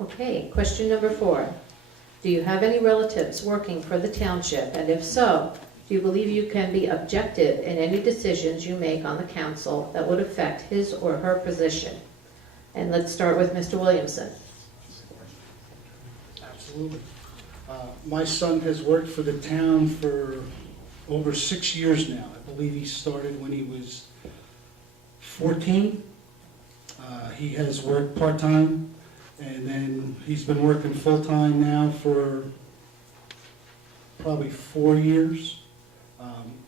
Okay, question number 4. Do you have any relatives working for the township? And if so, do you believe you can be objective in any decisions you make on the council that would affect his or her position? And let's start with Mr. Williamson. Absolutely. My son has worked for the town for over 6 years now. I believe he started when he was 14. He has worked part-time, and then he's been working full-time now for probably 4 years.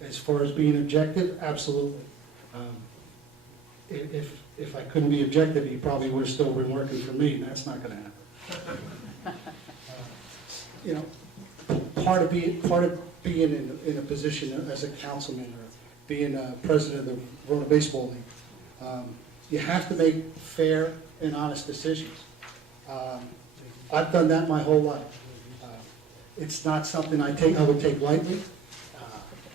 As far as being objective, absolutely. If I couldn't be objective, he probably would have still been working for me, and that's not going to happen. You know, part of being in a position as a councilman or being a president of the Verona Baseball League, you have to make fair and honest decisions. I've done that my whole life. It's not something I would take lightly.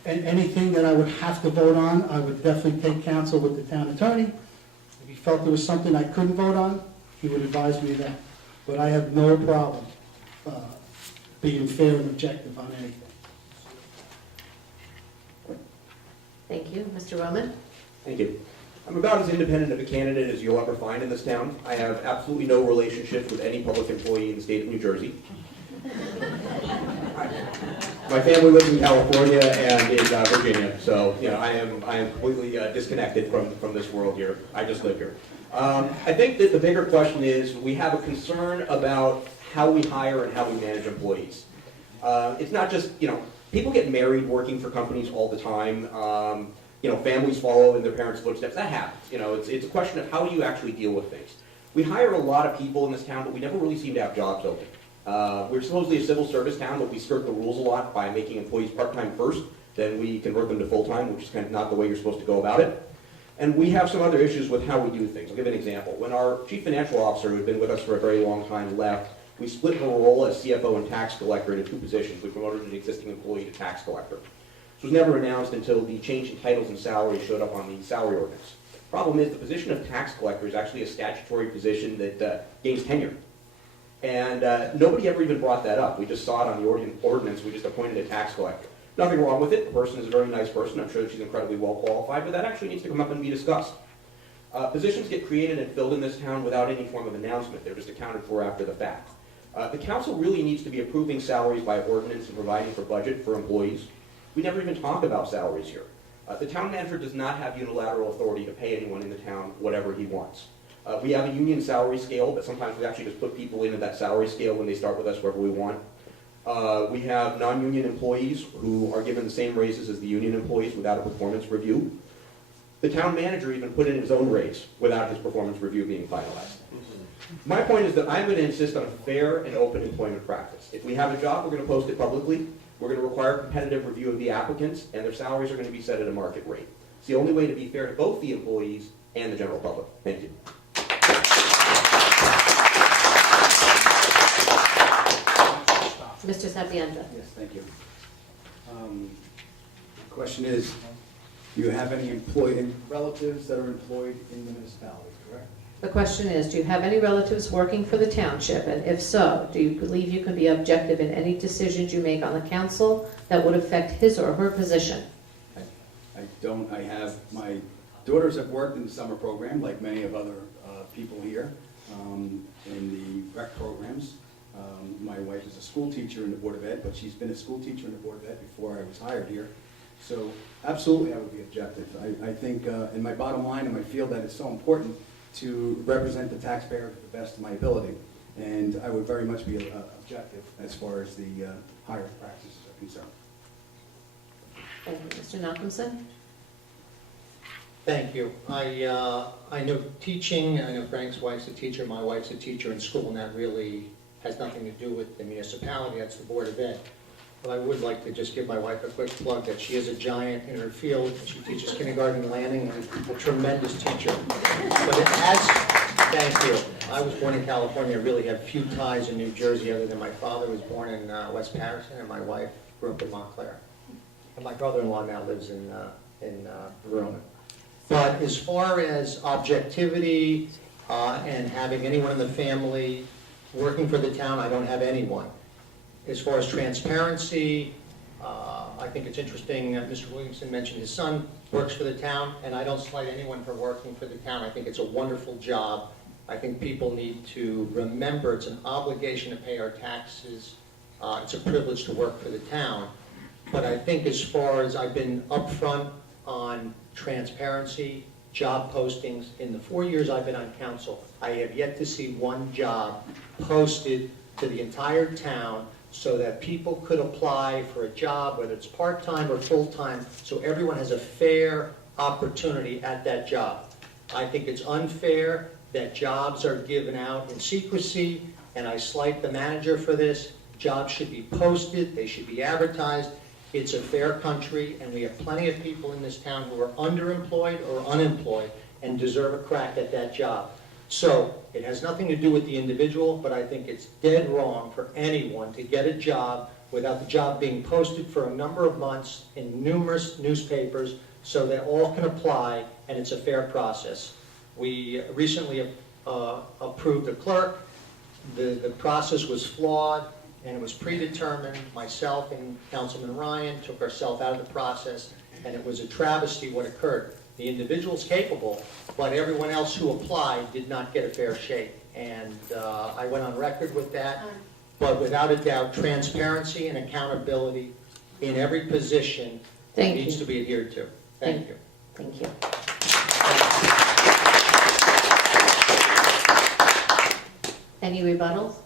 And anything that I would have to vote on, I would definitely take counsel with the town attorney. If he felt there was something I couldn't vote on, he would advise me of that. But I have no problem being fair and objective on anything. Thank you. Mr. Roman? Thank you. I'm about as independent of a candidate as you'll ever find in this town. I have absolutely no relationship with any public employee in the state of New Jersey. My family lives in California and in Virginia, so I am completely disconnected from this world here. I just live here. I think that the bigger question is we have a concern about how we hire and how we manage employees. It's not just people get married working for companies all the time. Families follow in their parents' footsteps. That happens. It's a question of how do you actually deal with things. We hire a lot of people in this town, but we never really seem to have jobs open. We're supposedly a civil service town, but we skirt the rules a lot by making employees part-time first, then we convert them to full-time, which is kind of not the way you're supposed to go about it. And we have some other issues with how we do things. I'll give an example. When our chief financial officer, who had been with us for a very long time, left, we split her role as CFO and tax collector into 2 positions. We promoted an existing employee to tax collector. This was never announced until the change in titles and salaries showed up on the salary ordinance. Problem is, the position of tax collector is actually a statutory position that gains tenure. And nobody ever even brought that up. We just saw it on the ordinance. We just appointed a tax collector. Nothing wrong with it. The person is a very nice person. I'm sure that she's incredibly well qualified, but that actually needs to come up and be discussed. Positions get created and filled in this town without any form of announcement. They're just accounted for after the fact. The council really needs to be approving salaries by ordinance and providing for budget for employees. We never even talk about salaries here. The town manager does not have unilateral authority to pay anyone in the town whatever he wants. We have a union salary scale, but sometimes we actually just put people into that salary scale when they start with us wherever we want. We have non-union employees who are given the same raises as the union employees without a performance review. The town manager even put in his own raise without his performance review being finalized. My point is that I'm going to insist on a fair and open employment practice. If we have a job, we're going to post it publicly. We're going to require competitive review of the applicants, and their salaries are going to be set at a market rate. It's the only way to be fair to both the employees and the general public. Thank you. Mr. Sapienza? Yes, thank you. The question is, do you have any relatives that are employed in the municipality, correct? The question is, do you have any relatives working for the township? And if so, do you believe you can be objective in any decisions you make on the council that would affect his or her position? I don't. I have, my daughters have worked in the summer program, like many of other people here, in the rec programs. My wife is a school teacher in the Board of Ed, but she's been a school teacher in the Board of Ed before I was hired here. So absolutely I would be objective. I think in my bottom line, and I feel that it's so important to represent the taxpayer to the best of my ability. And I would very much be objective as far as the hiring practices are concerned. Thank you. Mr. Malcolmson? Thank you. I know teaching, I know Frank's wife's a teacher, my wife's a teacher in school, and that really has nothing to do with the municipality, that's the Board of Ed. But I would like to just give my wife a quick plug that she is a giant in her field. She teaches kindergarten landing and a tremendous teacher. But it has, thank you. I was born in California. I really have few ties in New Jersey other than my father was born in West Patterson and my wife grew up in Montclair. And my brother-in-law now lives in Verona. But as far as objectivity and having anyone in the family Working for the town, I don't have anyone. As far as transparency, I think it's interesting that Mr. Williamson mentioned his son works for the town, and I don't slight anyone for working for the town. I think it's a wonderful job. I think people need to remember it's an obligation to pay our taxes. It's a privilege to work for the town. But I think as far as I've been upfront on transparency, job postings, in the 4 years I've been on council, I have yet to see one job posted to the entire town so that people could apply for a job, whether it's part-time or full-time, so everyone has a fair opportunity at that job. I think it's unfair that jobs are given out in secrecy, and I slight the manager for this. Jobs should be posted, they should be advertised. It's a fair country, and we have plenty of people in this town who are underemployed or unemployed and deserve a crack at that job. So it has nothing to do with the individual, but I think it's dead wrong for anyone to get a job without the job being posted for a number of months in numerous newspapers so that all can apply, and it's a fair process. We recently approved a clerk. The process was flawed, and it was predetermined. Myself and Councilman Ryan took ourselves out of the process, and it was a travesty what occurred. The individual's capable, but everyone else who applied did not get a fair shake. And I went on record with that. But without a doubt, transparency and accountability in every position Thank needs you. to be adhered to. Thank you. Thank you. Any rebuttals?